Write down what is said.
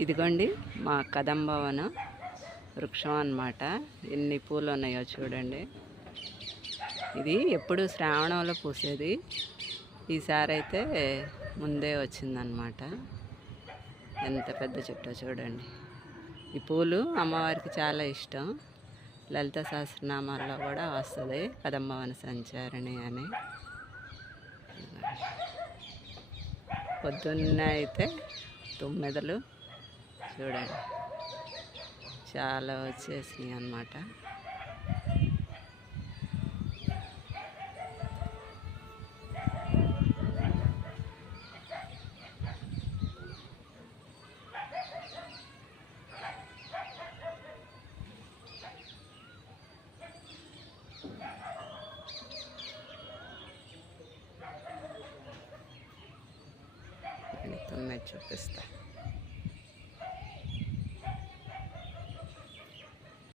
ఇదిగోండి మా కదంబవన వృక్షం అన్నమాట. ఎన్ని పూలు ఉన్నాయో చూడండి. ఇది ఎప్పుడు శ్రావణంలో పూసేది? ఈసారి అయితే ముందే వచ్చిందనమాట ఎంత పెద్ద చెట్టో చూడండి. ఈ పూలు అమ్మవారికి చాలా ఇష్టం. లలిత సహస్రనామాల్లో కూడా వస్తుంది కదంబవన సంచారిణి అని. పొద్దున్న అయితే తొమ్మిదలు చూడండి. చాలా వచ్చేసినాయి అన్నమాట. తొమ్మిది చూపిస్తా.